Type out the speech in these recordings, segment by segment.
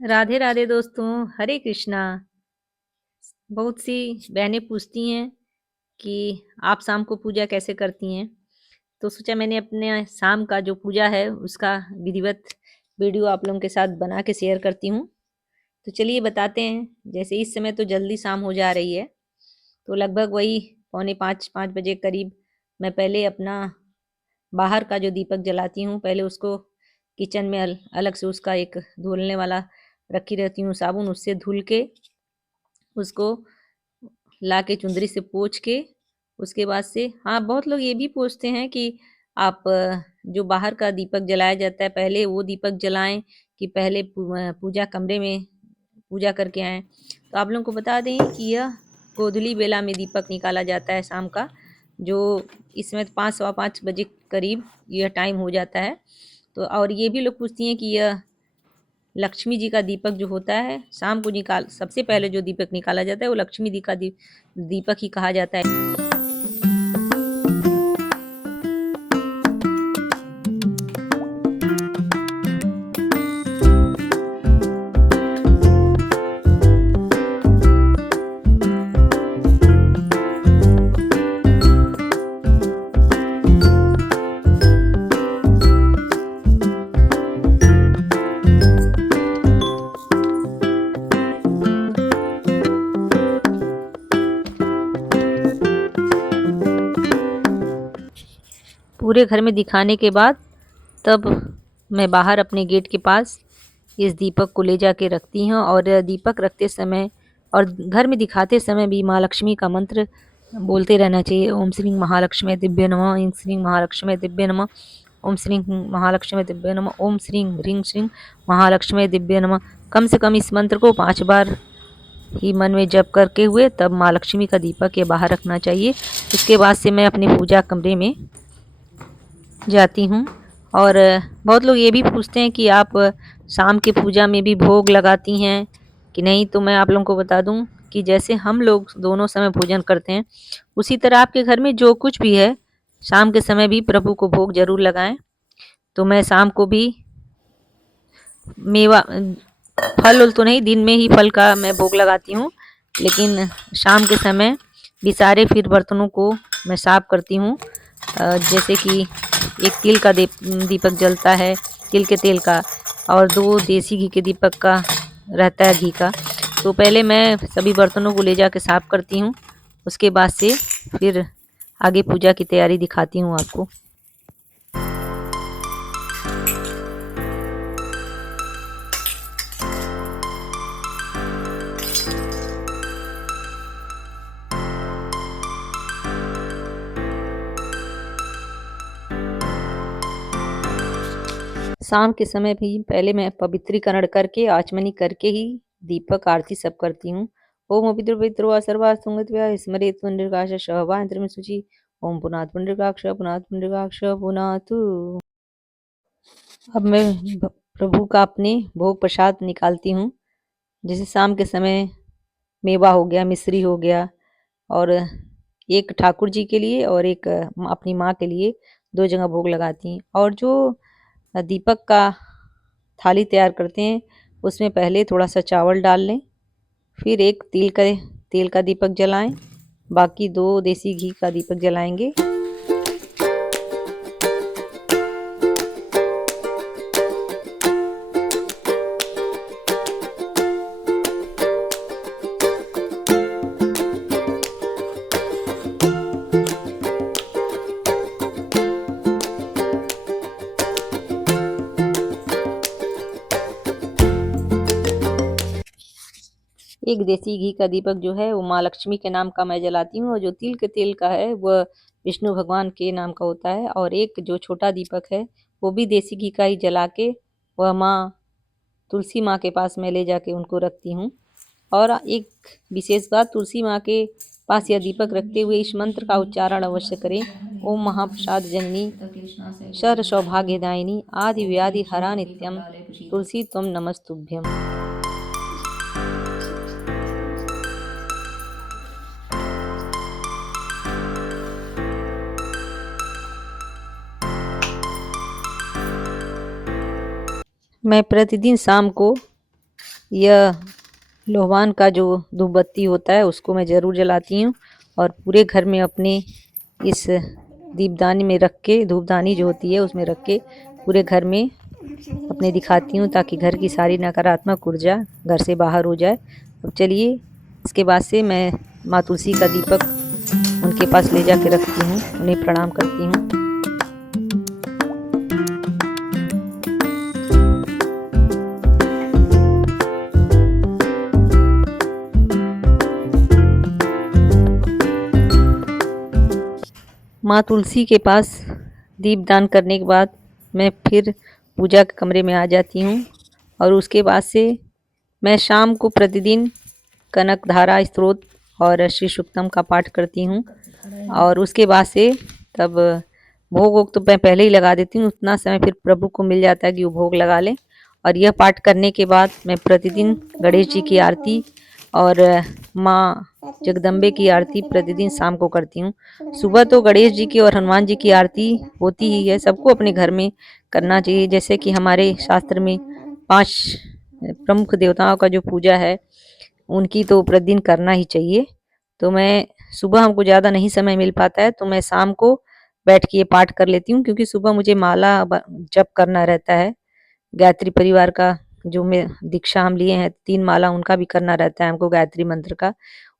राधे राधे दोस्तों। हरे कृष्णा। बहुत सी बहनें पूछती हैं कि आप शाम को पूजा कैसे करती हैं। तो सोचा मैंने अपने शाम का जो पूजा है उसका विधिवत वीडियो आप लोगों के साथ बना के शेयर करती हूँ। तो चलिए बताते हैं। जैसे इस समय तो जल्दी शाम हो जा रही है, तो लगभग वही पौने 5 बजे करीब मैं पहले अपना बाहर का जो दीपक जलाती हूँ, पहले उसको किचन में अलग से उसका एक धुलने वाला रखी रहती हूँ साबुन, उससे धुल के उसको ला के चुंदरी से पोंछ के उसके बाद से हाँ, बहुत लोग ये भी पूछते हैं कि आप जो बाहर का दीपक जलाया जाता है पहले वो दीपक जलाएं कि पहले पूजा कमरे में पूजा करके आएं। तो आप लोगों को बता दें कि यह गोधूली बेला में दीपक निकाला जाता है शाम का, जो इसमें 5 सवा 5 बजे करीब यह टाइम हो जाता है। तो और ये भी लोग पूछती हैं कि यह लक्ष्मी जी का दीपक जो होता है शाम को निकाल सबसे पहले जो दीपक निकाला जाता है वो लक्ष्मी जी का दीपक ही कहा जाता है। पूरे घर में दिखाने के बाद तब मैं बाहर अपने गेट के पास इस दीपक को ले जाके रखती हूँ। और दीपक रखते समय और घर में दिखाते समय भी माँ लक्ष्मी का मंत्र बोलते रहना चाहिए। ओम श्री महालक्ष्मी दिव्य नमः, ओम श्री महालक्ष्मी दिव्य नमः, ओम श्री महालक्ष्मी दिव्य नमः, ओम श्री ह्रीं श्री महालक्ष्मी दिव्य नमः। कम से कम इस मंत्र को 5 बार ही मन में जप करके हुए तब माँ लक्ष्मी का दीपक ये बाहर रखना चाहिए। उसके बाद से मैं अपने पूजा कमरे में जाती हूँ। और बहुत लोग ये भी पूछते हैं कि आप शाम की पूजा में भी भोग लगाती हैं कि नहीं। तो मैं आप लोगों को बता दूं कि जैसे हम लोग दोनों समय पूजन करते हैं उसी तरह आपके घर में जो कुछ भी है शाम के समय भी प्रभु को भोग जरूर लगाएं। तो मैं शाम को भी मेवा फल उल तो नहीं, दिन में ही फल का मैं भोग लगाती हूँ, लेकिन शाम के समय भी सारे फिर बर्तनों को मैं साफ करती हूँ। जैसे कि एक तिल का दीपक जलता है, तिल के तेल का, और 2 देसी घी के दीपक का रहता है, घी का। तो पहले मैं सभी बर्तनों को ले जाके साफ करती हूँ, उसके बाद से फिर आगे पूजा की तैयारी दिखाती हूँ आपको। शाम के समय भी पहले मैं पवित्रीकरण करके आचमनी करके ही दीपक आरती सब करती हूँ। ओम पवित्र पवित्र व सर्वासुंगत्या स्मरेत पुंडरीकाक्ष शोभा में सूची। ओम पुनात पुंडरीकाक्ष पुनात पुंडरीकाक्ष पुनातु। अब मैं प्रभु का अपने भोग प्रसाद निकालती हूँ। जैसे शाम के समय मेवा हो गया, मिश्री हो गया, और एक ठाकुर जी के लिए और एक अपनी माँ के लिए 2 जगह भोग लगाती हैं। और जो दीपक का थाली तैयार करते हैं उसमें पहले थोड़ा सा चावल डाल लें, फिर एक तेल का दीपक जलाएं, बाकी 2 देसी घी का दीपक जलाएंगे। एक देसी घी का दीपक जो है वो माँ लक्ष्मी के नाम का मैं जलाती हूँ, और जो तिल के तेल का है वह विष्णु भगवान के नाम का होता है। और एक जो छोटा दीपक है वो भी देसी घी का ही जला के वह माँ तुलसी माँ के पास मैं ले जाके उनको रखती हूँ। और एक विशेष बात, तुलसी माँ के पास यह दीपक रखते हुए इस मंत्र का उच्चारण अवश्य करें। ओम महाप्रसाद जननी शर सौभाग्यदायिनी आदि व्याधि हरा नित्यम तुलसी त्वम नमस्तुभ्यम। मैं प्रतिदिन शाम को यह लोहवान का जो धूपबत्ती होता है उसको मैं ज़रूर जलाती हूँ और पूरे घर में अपने इस दीपदानी में रख के, धूपदानी जो होती है उसमें रख के पूरे घर में अपने दिखाती हूँ, ताकि घर की सारी नकारात्मक ऊर्जा घर से बाहर हो जाए। अब चलिए इसके बाद से मैं माँ तुलसी का दीपक उनके पास ले जाके रखती हूँ, उन्हें प्रणाम करती हूँ। माँ तुलसी के पास दीपदान करने के बाद मैं फिर पूजा के कमरे में आ जाती हूँ और उसके बाद से मैं शाम को प्रतिदिन कनकधारा स्तोत्र और श्री सूक्तम का पाठ करती हूँ और उसके बाद से तब भोग वोग तो मैं पहले ही लगा देती हूँ, उतना समय फिर प्रभु को मिल जाता है कि वो भोग लगा लें। और यह पाठ करने के बाद मैं प्रतिदिन गणेश जी की आरती और माँ जगदम्बे की आरती प्रतिदिन शाम को करती हूँ। सुबह तो गणेश जी की और हनुमान जी की आरती होती ही है, सबको अपने घर में करना चाहिए। जैसे कि हमारे शास्त्र में 5 प्रमुख देवताओं का जो पूजा है उनकी तो प्रतिदिन करना ही चाहिए। तो मैं सुबह हमको ज़्यादा नहीं समय मिल पाता है तो मैं शाम को बैठ के ये पाठ कर लेती हूँ, क्योंकि सुबह मुझे माला जप करना रहता है। गायत्री परिवार का जो मैं दीक्षा हम लिए हैं 3 माला उनका भी करना रहता है हमको, गायत्री मंत्र का।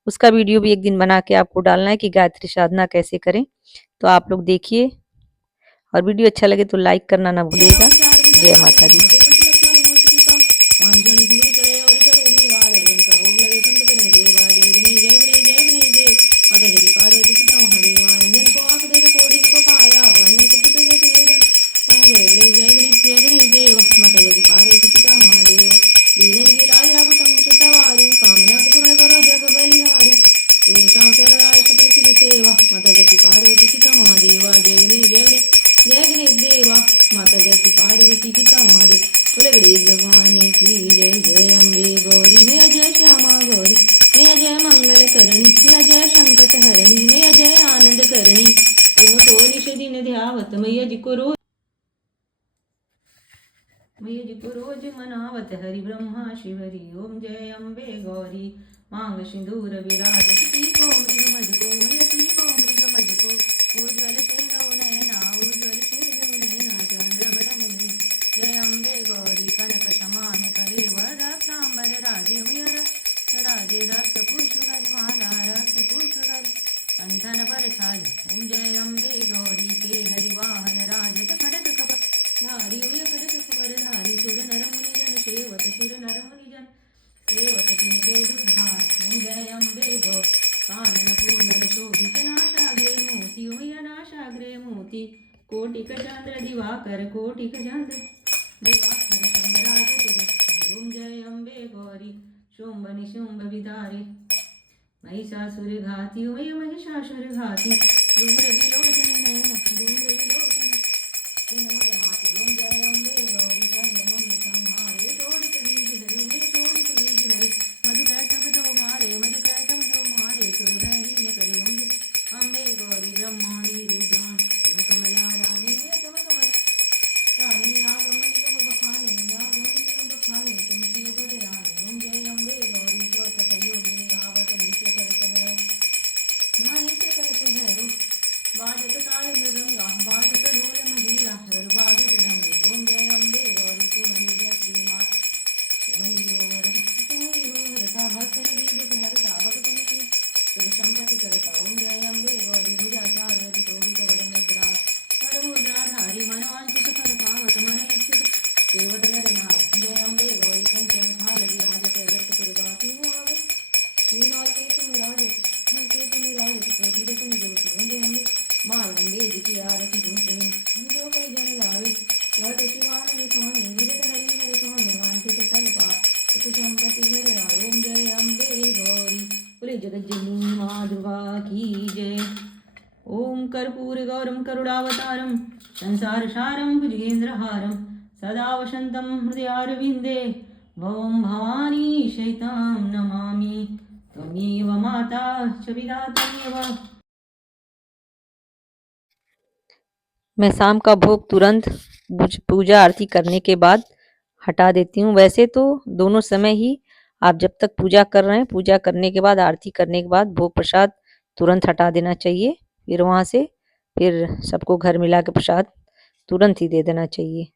उसका वीडियो भी एक दिन बना के आपको डालना है कि गायत्री साधना कैसे करें। तो आप लोग देखिए और वीडियो अच्छा लगे तो लाइक करना ना भूलिएगा। जय माता दी। मैया जी को रोज मनावत हरि ब्रह्मा शिवरी। ओम जय अम्बे गौरी मांग सिंदूर विराजती को मृग मद को मयती को मृग मद को उज्ज्वल तेजो नैना उज्ज्वल तेजो नैना चंद्र बदमुनि। जय अम्बे गौरी कनक समान करे वरक्तांबर राजे मयर राजे रक्त पुष्पगल माला रक्त पुष्पगल कंठन पर छाल। ओम जय अम्बे गौरी के हरिवाहन राजत खड़ग कप धारी हुए खड़ग खबर धारी सुर नर मुनि जन सेवत सुर नर मुनि जन सेवत तिनके दुधार। ओम जय अम्बे गौ कानन कुंडल शोभित नाशाग्रे मोती हुए नाशाग्रे मोती कोटिक चंद्र दिवाकर कोटिक चंद्र दिवाकर सम्राट। ओम जय अम्बे गौरी शुंभ निशुंभ विदारे महिषासुर घाती वय महिषासुर घाती धूम्र विलोचन नयन धूम्र विलोचन नमः माति। ओम जय अम्बे गौरी चंद्रमुनि संहारे तोड़ित बीज धरि में तोड़ित बीज धरि मधु कैटभ दो मारे मधु कैटभ दो मारे सुर भंगी करे। ओम जय अम्बे गौरी ब्रह्माणी रुद्राण तुम कमला रानी है तुम कमल रानी आगमन तुम बखानी आगमन तुम बखानी तुम शिव पद रानी। ओम जय अम्बे गौरी चौसठ योगिनी आवत नित्य करत है नित्य करत है रो बाजत ताल मृदंगा बाजत ढोल मजीरा हर बाजत डमरू। ओम जय अम्बे गौरी तुम्हारी जयती मात तुम्हारी हो हरता भक्त बीज हरता भक्त की तुम संपत्ति करता। ओम जय अम्बे गौरी भुजा चार यदि शोभित वर मुद्रा कर मुद्राधारी मनवांचित फल पावत मन इच्छित सेवत नर नार। जय अम्बे गौरी कंचन थाल विराजत गर्त पुरगाती हो आवे वीरवाल के तुम राजत हर के तुम राजत कोटि रतन ज्योति। ओम जय अम्बे माँ अम्बे जी की आरती धूपनी जो कोई जन गावे लट शिवान विषानी विरत हरि हर स्वामी वांछित फल पाए सुख संपत्ति हर आए। ओम जय अम्बे गौरी बोले जगज्जननी माँ दुर्गा की जय। ओम कर्पूर गौरम करुणावतारम संसार सारम भुजगेन्द्रहारम सदा वसंतम हृदयारविंदे भवम भवानी शैतां नमामि त्वमेव माता च पिता त्वमेव। मैं शाम का भोग तुरंत पूजा आरती करने के बाद हटा देती हूँ। वैसे तो दोनों समय ही आप जब तक पूजा कर रहे हैं, पूजा करने के बाद, आरती करने के बाद भोग प्रसाद तुरंत हटा देना चाहिए। फिर वहाँ से फिर सबको घर मिला के प्रसाद तुरंत ही दे देना चाहिए।